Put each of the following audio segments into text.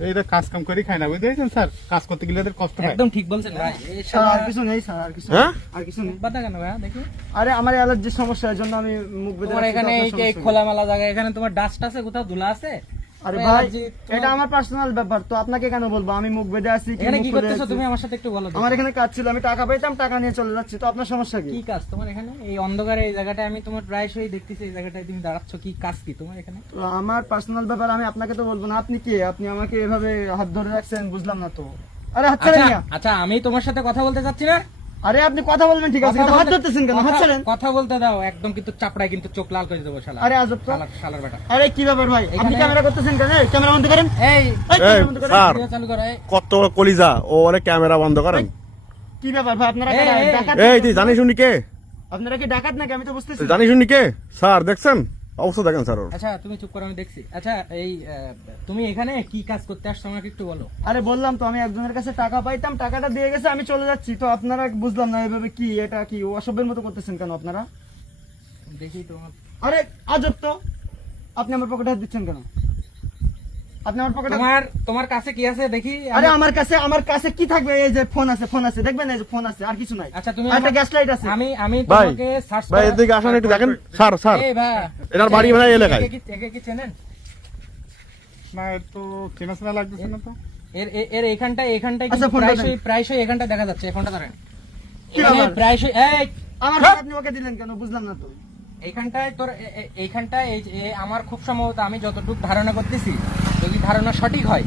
এইটা কাজ কাম করে খায় না, বুঝতে স্যার, কাজ করতে গেলে এদের কষ্ট হয়। একদম ঠিক বলছেন ভাই। স্যার আর কিছু নেই স্যার, আর কিছু হ্যাঁ? আর কিছু নেই। বাতা কেন ভাই দেখি? আরে আমার অ্যালার্জির সমস্যা, এর জন্য আমি মুখ বেঁধে তোমার রাখছি, এখানে তো এই আপনার যে সমস্যা খোলামেলা জায়গা, এখানে তোমার ডাস্ট আছে, কোথাও ধুলা আছে? নেই। আরে ওই ভাই allergy তোমার- এটা আমার পার্সোনাল ব্যাপার, তো আপনাকে কেন বলবো? আমি মুখ বেঁধে আছি কি এখানে মুখ কি খুলে করতেছো আছি? তুমি আমার সাথে একটু বলো তো। আমার এখানে কাজ ছিল, আমি টাকা পেতাম, টাকা নিয়ে চলে যাচ্ছি, তো আপনার সমস্যা কি? কি কাজ তোমার এখানে? এই অন্ধকারে এই জায়গাটায় আমি তোমার প্রায়শই দেখতেছি, এই জায়গাটায় তুমি দাঁড়াচ্ছ, কি কাজ কি তোমার এখানে? তো আমার পার্সোনাল ব্যাপার, আমি আপনাকে তো বলবো না। আপনি কে? আপনি আমাকে এভাবে হাত ধরে রাখছেন, বুঝলাম না তো। আরে হাত ছাড়েন আচ্ছা না। আচ্ছা, আমি তোমার সাথে কথা বলতে চাচ্ছি না। আরে আপনি কথা বলবেন ঠিক আছে, কথা কিন্তু হাত বলতে- ধরতেছেন কেন? হাত ছাড়েন। কথা বলতে দাও, একদম কিন্তু চাপড়ায় কিন্তু চোখ লাল করে দেবো শালা। আরে আজব তো। শালার বেটা। আরে কি ব্যাপার ভাই, আপনি এখানে- ক্যামেরা করতেছেন কেন? এই, ক্যামেরা বন্ধ করেন। এই এই, ক্যামেরা বন্ধ করেন। স্যার ভিডিও চালু করো। এই, কত বড় কলিজা, ও ওরে ক্যামেরা বন্ধ করেন। কি ব্যাপার ভাই, আপনারা এই, কারা? এই। ডাকাত? এই তুই জানিস উনি কে? আপনারা কি ডাকাত নাকি? আমি তো বুঝতেছি তুই না। জানিস উনি কে? স্যার দেখছেন, অবশ্যই দেখেন স্যার ওর। আচ্ছা তুমি চুপ করো, আমি দেখছি। আচ্ছা এই তুমি এখানে কি কাজ করতে আসছো আমাকে একটু বলো। আরে বললাম তো, আমি একজনের কাছে টাকা পাইতাম, টাকাটা দিয়ে গেছে, আমি চলে যাচ্ছি, তো আপনারা বুঝলাম না এভাবে কি, এটা কি অসভ্যের মতো করতেছেন কেন আপনারা? দেখি তোমার। আরে আজব তো, আপনি আমার পকেটে হাত দিচ্ছেন কেন? আপনি আমার পকেটে তোমার কাছে কি আছে দেখি। আরে আমার কাছে কি থাকবে? এই যে ফোন আছে, দেখবেন এই যে ফোন আছে, আর কিছু নাই। আচ্ছা তুমি আর একটা গ্যাস লাইট আছে। আমি ভাই, তোমাকে সার্চ ভাই এদিকে আসেন একটু দেখেন। স্যার স্যার এই ভাই, এনার বাড়ি ভাই এলাকায়। একে কি চেনেন? না, এর তো চেনা চেনা লাগতেছে না তো। এর এখানটায় আচ্ছা, কিন্তু ফোনটা প্রায়শই এখানটা দেখা যাচ্ছে। এই ফোনটা ধরেন। কি এখানে ব্যাপার? প্রায়শই আমার হ্যাঁ। হাত আপনি ওকে দিলেন কেন? বুঝলাম না তো। এইখানটায় তোর এইখানটায় আমার খুব সম্ভবত, আমি যতটুকু ধারণা করতেছি, যদি ধারণা সঠিক হয়,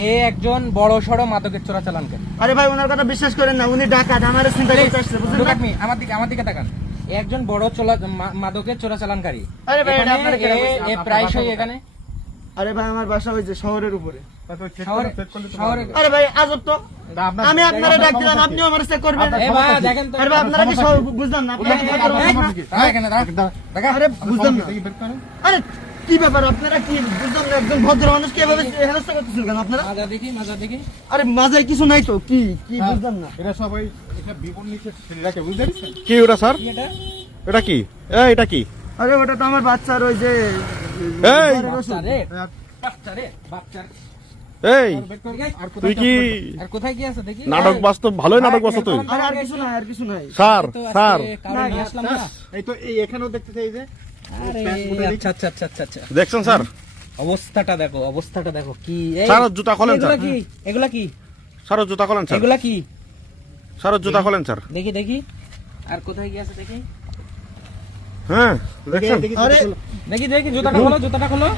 একজন বড় সড়ো মাদকের চোরাচালানকারী। আরে ভাই ওনার কথা বিশ্বাস করেন না, উনি ডাকাত, আমার চিন্তা করতে আসছে, বুঝলেন Look না? at me, আমার দিকে তাকান। একজন বড় মাদকের চোরাচালানকারী। আরে ভাই, এটা এখানে আপনারা কেন বলছেন? এ প্রায়শই এখানে আরে ভাই আমার বাসা হয়েছে শহরের উপরে। তা তো check শহরে- check করলে তো শহরে- পাওয়া আরে ভাই আজব তো, যাবে। আপনার- আমি আপনারা ডাক দিলাম, আপনিও আমার চেক করবেন। আপনার- এ ভাই দেখেন তো। আরে ভাই আপনারা কি সব বুঝলাম না, আপনারা কি এই, ভদ্র মানুষ না? দাঁড়া এখানে, দাঁড়া। দেখা। আরে বুঝলাম না। দেখি বের করেন। আরে কি ব্যাপার, আপনারা কি বুঝলাম না? একজন ভদ্র মানুষ কি এভাবে হেনস্থা করতেছেন কেন আপনারা? মাজা দেখি। আরে মাঝে কিছু নাই তো, কি কি স্যার, বুঝলাম না। এরা সবাই এটা বিপদ নিচে ছেড়ে রাখে, বুঝতে পারছেন? কি ওটা স্যার? কি এটা? এটা কি? এটা কি? আরে ওটা তো আমার বাচ্চার ওই যে এই! জ্বরের ওষুধ। বাচ্চারে। এই বের করেন। আর তুই কোথায় কি আর কোথায় কি আছে দেখি? নাটক বাস্তব, ভালোই নাটক বাস্তব তুই। আরে আর কিছু নাই, আর কিছু নাই। স্যার তো আজকে স্যার কারো নিয়ে আসলাম না। এই তো এই এখানেও দেখতেছে, এই যে আরে প্যান্ট কোথায় দেখি? আচ্ছা। দেখছেন স্যার? অবস্থাটা দেখো কি। এই, স্যার, ওর জুতা খোলেন, এগুলা স্যার। কি? এগুলা কি? স্যার ওর জুতা খোলেন স্যার। এগুলা কি? স্যার ওর জুতা খোলেন স্যার। দেখি। আর কোথায় কি আছে দেখি? হ্যাঁ দেখছেন? দেখি, আরে দেখি জুতাটা খোলো।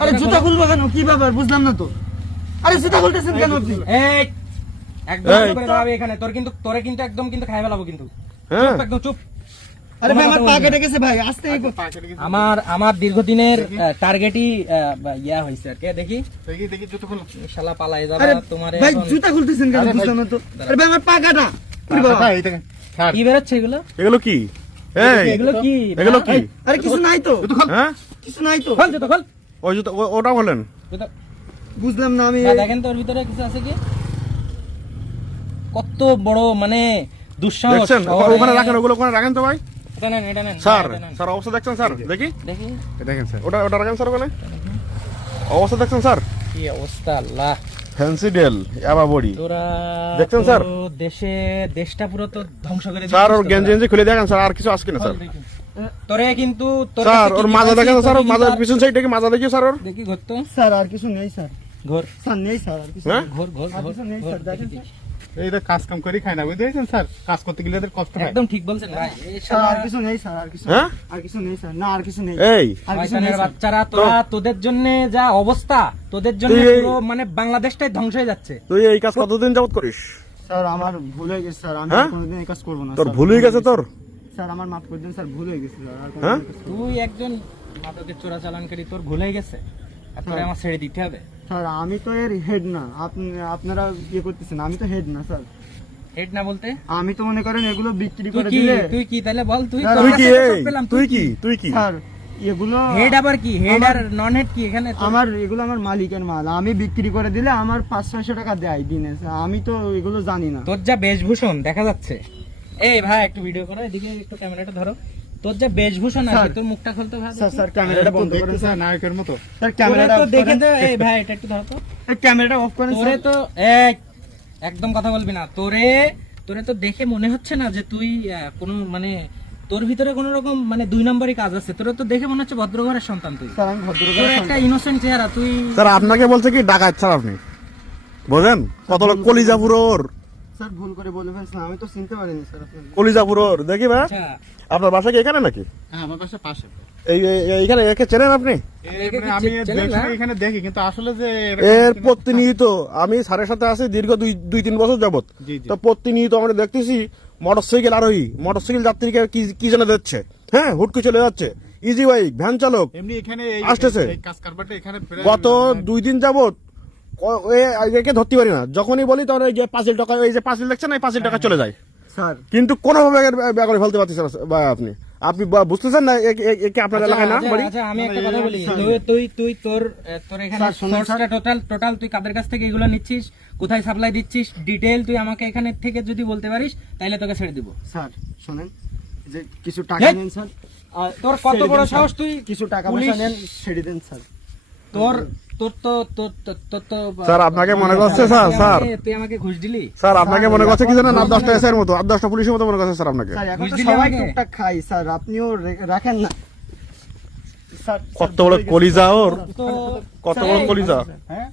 আরে জুতা খুলবো কেন? কি ব্যাপার বুঝলাম না তো। আরে জুতা খুলতেছেন কেন আপনি? এই একদম এই। চুপ করে দাঁড়াবি এখানে। তোরে কিন্তু একদম কিন্তু খাই ফেলাবো কিন্তু। হ্যাঁ চুপ, একদম চুপ। আরে ভাই আমার তোমার পা কথা কেটে গেছে ভাই, আস্তে পা কেটে গেছে। আমার দীর্ঘদিনের টার্গেটই ইয়া হয়েছে আর কি। দেখি দেখি জুতো খোলো। শালা পালাই যাবা আরে তোমার ভাই এখন। জুতা খুলতেছেন কেন? আরে ভাই, বুঝলাম না তো। আরে ভাই আমার পা কাটা। ওরে বাবা। এই দেখেন স্যার, কি বেরোচ্ছে এগুলো? এগুলো কি? এই এগুলো কি? এগুলো কি? আরে কিছু নাই তো, জুতো খোল। হ্যাঁ কিছু নাই তো। খোল জুতো খোল। ওই জুতা ওটা বলেন। জুতো বুঝলাম না আমি। বা দেখেন তোর ভিতরে কিছু আছে কি? কত বড় মানে দুঃসাহস। দেখছেন? শহরে- ওখানে রাখেন, ওগুলো ওখানে রাখেন তো ভাই। এটা নেন। স্যার এটা নেন। স্যার অবস্থা দেখছেন স্যার? দেখি দেখি দেখেন স্যার, ওটা রাখেন স্যার ওখানে। অবস্থা দেখছেন স্যার? কি অবস্থা আল্লাহ। ফ্যান্সি ডেল ইয়াবা বডি। তোরা দেখছেন, তো স্যার? দেশটা পুরো তো ধ্বংস করে স্যার ওর দিচ্ছিস গেঞ্জি তোরা। গেঞ্জি খুলে দেখেন স্যার, আর কিছু আসছে না স্যার? তোরে কিন্তু তোর স্যার কাছে ওর কি মাজা কি দেখেন পাইছি, স্যার, ওর তোর কি মাজার তার- পিছন সাইড থেকে মাজা দেখি স্যার ওর। দেখি ঘর তো স্যার আর কিছু নেই স্যার। ঘর স্যার নেই স্যার, আর কিছু হ্যাঁ? নেই। ঘর আর কিছু নেই স্যার, দেখেন স্যার। এইটা কাজ কাম করে খায় না, বুঝতে পারছেন স্যার? কাজ করতে গেলে এদের কষ্ট হয়। একদম ঠিক বলছেন ভাই। এই স্যার আর শালা কিছু নেই স্যার, আর কিছু হ্যাঁ? নেই। আর কিছু নেই স্যার, না আর কিছু নেই। এই আর কিছু নেই শয়তানের স্যার। বাচ্চারা তোদের জন্য যা অবস্থা, তোদের জন্য তুই এই- পুরো মানে বাংলাদেশটাই ধ্বংস হয়ে যাচ্ছে। তুই এই কাজ কতদিন যাবত করিস? স্যার আমার ভুল হয়ে গেছে স্যার, আমি হ্যাঁ? আর কোনোদিন এই কাজ করবো না তোর স্যার। ভুল হয়ে গেছে তোর? স্যার আমার মাফ করে দিন স্যার, ভুল হয়ে গেছে স্যার, আর কোনোদিন হ্যাঁ? এই কাজ করবো না। তুই একজন মাদকের চোরাচালানকারী, তোর ভুলে গেছে। আর তোরে আমার ছেড়ে দিতে হবে। স্যার আমি তো এর হেড না, আপনারা ইয়ে করতেছেন, আমি তো হেড না স্যার। হেড না বলতে আমি তো মনে করেন এগুলো বিক্রি তুই করে কি? দিলে তুই কি তাহলে বল তুই? স্যার, তোর তুই কাছে কি? তো এই সব পেলাম, তুই কি? তুই কি? স্যার এগুলো হেড আবার কি? হেড আর নন হেড কি এখানে? এগুলো আমার মালিকের মাল, আমি বিক্রি করে দিলে আমার 500-600 টাকা দেয় দিনে, আমি তো এগুলো জানি না। তোর যা বেশভূষণ দেখা যাচ্ছে। এই ভাই একটু ভিডিও করো, এদিকে একটু ক্যামেরাটা ধরো। তোর যে বেশভূষণ আছে স্যার। তোর মুখটা খুলতে ভাই স্যার স্যার ক্যামেরাটা বন্ধ করেন দেখতেছে নায়কের মতো। স্যার তোরে ক্যামেরাটা তো অফ দেখে করেন দে এই ভাই এটা একটু ধর তো এই ক্যামেরাটা অফ করেন তোরে স্যার তো এই একদম কথা বলবি না তোরে তোরে তো দেখে মনে হচ্ছে না যে তুই কোনো মানে তোর ভিতরে কোনো রকম মানে 2 নম্বরই কাজ আছে তোরে তো দেখে মনে হচ্ছে ভদ্র ঘরের সন্তান তুই স্যার আমি ভদ্র তোর একটা ইনোসেন্ট চেহারা তুই স্যার আপনাকে বলছে কি ডাকাত স্যার আপনি বোঝেন কত লোক কলিজাপুরোর স্যার ভুল করে বলবেন স্যার আমি তো চিনতে পারিনি স্যার আপনাকে কলিজাপুরোর দেখি ভাই আচ্ছা আপনার বাসা কি এখানে নাকি হ্যাঁ, আমার বাসা পাশে। এইখানে একে চেনেন আপনি মানে আমি চেনেন না? দেখি এখানে দেখি, কিন্তু আসলে যে এরকম এর চেনা- প্রতিনিয়ত আমি স্যারের সাথে আছি দীর্ঘ 2-3 বছর যাবত জি, জি। তো প্রতিনিয়ত আমরা দেখতেছি মোটরসাইকেল আরোহী মোটরসাইকেল যাত্রীকে কি যেন দিচ্ছে, হ্যাঁ হুটকে চলে যাচ্ছে, ইজি বাইক ভ্যান চালক এমনি এখানে আসতেছে। এই কাজ কারবারটা এখানে প্রায় গত 2 দিন যাবত একে ধরতে পারি না, যখনই বলি তখন এই যে 5 টাকা, এই যে 5 দেখছেন এই 5 টাকা চলে যায়, স্যার কিন্তু কোনোভাবে ব্যাপারে ফেলতে পারতেছেন না ভাই আপনি আপনি বুঝতেছেন না একে আপনার এলাকায় না বাড়ি? আচ্ছা আমি একটা কথা বলি তুই তোর এখানে স্যার, শুনুন, সোর্সটা টোটাল তুই কাদের কাছ থেকে এগুলো নিচ্ছিস কোথায় সাপ্লাই দিচ্ছিস ডিটেইল তুই আমাকে এখানে থেকে যদি বলতে পারিস তাহলে তোকে ছেড়ে দিব স্যার শুনেন যে কিছু টাকা এই! নেন স্যার তোর কত ছেড়ে বড় দিন, সাহস স্যার। তুই কিছু টাকা পুলিশ- পয়সা নেন ছেড়ে দেন স্যার তোর তোর তো তোর তো- তোর তো স্যার, আপনাকে মনে করছে, স্যার, তুই আমাকে ঘুষ দিলি স্যার আপনাকে মনে করছে কি জানেন 8-10টা এসআইয়ের মতো 8-10টা পুলিশের মতো মনে করছে স্যার আপনাকে। স্যার এখন বুঝ তো দিলি সবাই আমাকে? টুকটাক খাই স্যার আপনিও রাখেন না স্যার কত বড় কলিজা ওর, তো কত বড় কলিজা হ্যাঁ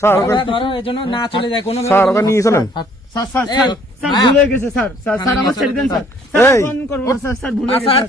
স্যার ধরো, ওকে ধরো এজন্য না চলে যায় কোনো স্যার ওকে নিয়ে চলেন। স্যার স্যার স্যার এই, স্যার ভাইয়া। ভুলে গেছে স্যার স্যার স্যার আমার ছেড়ে দেন স্যার স্যার এই, ফোন করবো না, স্যার স্যার ভুলে গেছে স্যার।